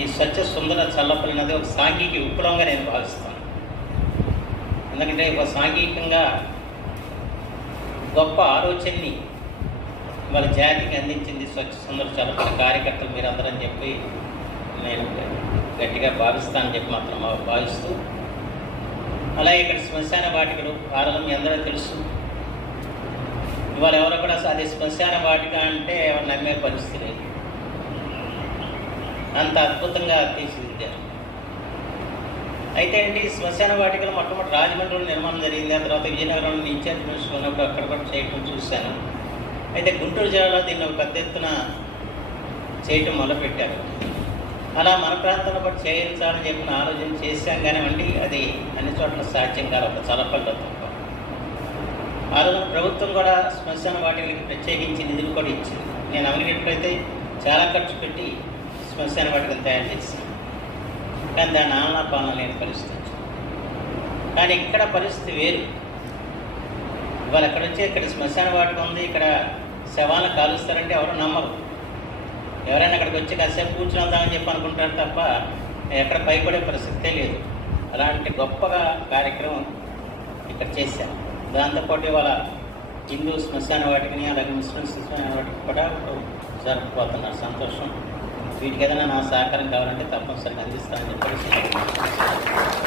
ఈ సత్య సుందర చల్లపల్లి ఒక సాంఘిక విప్లవంగా నేను భావిస్తాను. ఎందుకంటే ఒక సాంఘికంగా గొప్ప ఆలోచనని వాళ్ళ జాతికి అందించింది స్వచ్ఛ సుందర చల్లపల్లి కార్యకర్తలు మీరందరని చెప్పి నేను గట్టిగా భావిస్తానని చెప్పి మాత్రం భావిస్తూ అలాగే ఇక్కడ శ్మశాన వాటికలు భారతం మీ అందరూ తెలుసు. ఇవాళ ఎవరో కూడా అది శ్మశాన వాటిక అంటే ఎవరు నమ్మే పరిస్థితి లేదు. అంత అద్భుతంగా తీర్చిదిద్దారు అయితే ఏంటి శ్మశాన వాటికలు మొట్టమొదటి రాజమండ్రిలో నిర్మాణం జరిగింది. ఆ తర్వాత విజయనగరంలో ఇన్ఛార్జ్ మినిస్టర్ ఉన్నప్పుడు అక్కడ కూడా చేయటం చూశాను. అయితే గుంటూరు జిల్లాలో దీన్ని ఒక పెద్ద ఎత్తున చేయటం మొదలుపెట్టారు. అలా మన ప్రాంతంలో కూడా చేయించాలని చెప్పిన ఆలోచన చేశాం కానివ్వండి అది అన్ని చోట్ల సాధ్యం కాదు. ఒక చలపల్లో తప్ప. ఆ రోజు ప్రభుత్వం కూడా శ్మశాన వాటికలకి ప్రత్యేకించి నిధులు కూడా ఇచ్చింది. నేను అమెరికైతే చాలా ఖర్చు పెట్టి శ్మశాన వాటికలు తయారు చేసి కానీ దాని ఆలనా పాలన లేని పరిస్థితి కానీ ఇక్కడ పరిస్థితి వేరు. ఇవాళ ఎక్కడ వచ్చి ఇక్కడ శ్మశాన వాటిక ఉంది ఇక్కడ శవాలను కాలుస్తారంటే ఎవరు నమ్మరు. ఎవరైనా అక్కడికి వచ్చి కాసేపు కూర్చుందామని చెప్పి అనుకుంటారు తప్ప ఎక్కడ భయపడే పరిస్థితే లేదు. అలాంటి గొప్పగా కార్యక్రమం ఇక్కడ చేశారు. దాంతోపాటు ఇవాళ హిందూ శ్మశాన వాటికి అలాగే ముస్లిం శ్మశాన వాటికి కూడా జరుపుకోతున్నారు సంతోషం. వీటికి ఏదైనా నా సహకారం కావాలంటే తప్పనిసరిగా అందిస్తానని చెప్పేసి